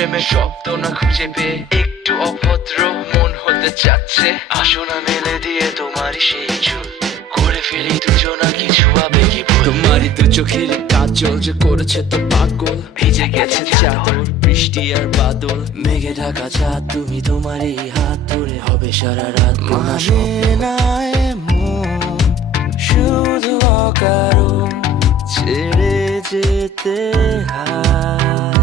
প্রেমের শব্দ না খুঁজে পেয়ে একটু অভদ্র মন হতে চাচ্ছে। আসো না মেলে দিয়ে তোমারই সেই চুল, করে ফেলি দুজনা কিছু আবেগী ভুল। তোমারই দু চোখের কাজল যে করেছে তো পাগল, ভিজে গেছে চাদর বৃষ্টি আর বাদল, মেঘে ঢাকা চাঁদ তুমি তোমারই হাত ধরে হবে সারা রাত। মানে না এমন শুধু অকারণ ছেড়ে যেতে হয়।